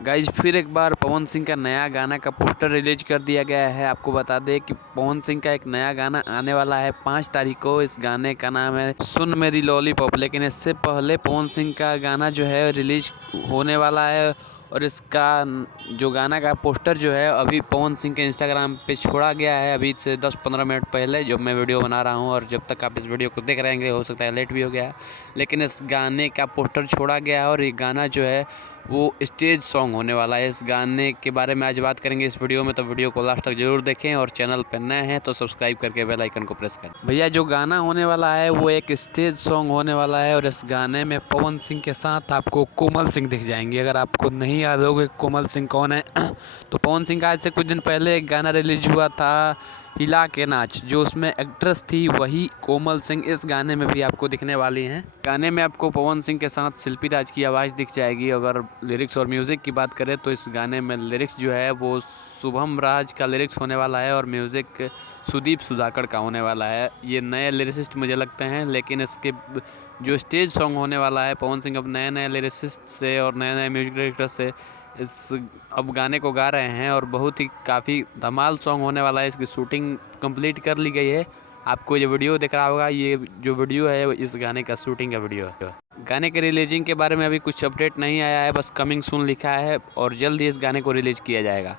Guys फिर एक बार पवन सिंह का नया गाना का पोस्टर रिलीज कर दिया गया है। आपको बता दें कि पवन सिंह का एक नया गाना आने वाला है 5 तारीख को। इस गाने का नाम है सुन मेरी लॉलीपॉप। लेकिन इससे पहले पवन सिंह का गाना जो है रिलीज होने वाला है और इसका जो गाना का पोस्टर जो है अभी पवन सिंह के इंस्टाग्राम पे छोड़ा गया है अभी से 10-15 मिनट पहले, जब मैं वीडियो बना रहा हूँ। और जब तक आप इस वीडियो को देख रहेंगे हो सकता है लेट भी हो गया है, लेकिन इस गाने का पोस्टर छोड़ा गया है और ये गाना जो है वो स्टेज सॉन्ग होने वाला है। इस गाने के बारे में आज बात करेंगे इस वीडियो में, तो वीडियो को लास्ट तक जरूर देखें और चैनल पर नए हैं तो सब्सक्राइब करके बेल आइकन को प्रेस करें। भैया जो गाना होने वाला है वो एक स्टेज सॉन्ग होने वाला है और इस गाने में पवन सिंह के साथ आपको कोमल सिंह दिख जाएंगे। अगर आपको नहीं याद होगा कोमल सिंह कौन है तो पवन सिंह का आज से कुछ दिन पहले एक गाना रिलीज हुआ था हिला के नाच, जो उसमें एक्ट्रेस थी वही कोमल सिंह इस गाने में भी आपको दिखने वाली हैं। गाने में आपको पवन सिंह के साथ शिल्पी राज की आवाज़ दिख जाएगी। अगर लिरिक्स और म्यूज़िक की बात करें तो इस गाने में लिरिक्स जो है वो शुभम राज का लिरिक्स होने वाला है और म्यूज़िक सुदीप सुधाकर का होने वाला है। ये नए लिरिसिस्ट मुझे लगते हैं, लेकिन इसके जो स्टेज सॉन्ग होने वाला है पवन सिंह अब नए नए लिरिसिस्ट से और नए नए म्यूजिक डायरेक्टर से इस अब गाने को गा रहे हैं और बहुत ही काफ़ी धमाल सॉन्ग होने वाला है। इसकी शूटिंग कंप्लीट कर ली गई है। आपको ये वीडियो दिख रहा होगा, ये जो वीडियो है इस गाने का शूटिंग का वीडियो है। गाने के रिलीजिंग के बारे में अभी कुछ अपडेट नहीं आया है, बस कमिंग सून लिखा है और जल्द ही इस गाने को रिलीज किया जाएगा।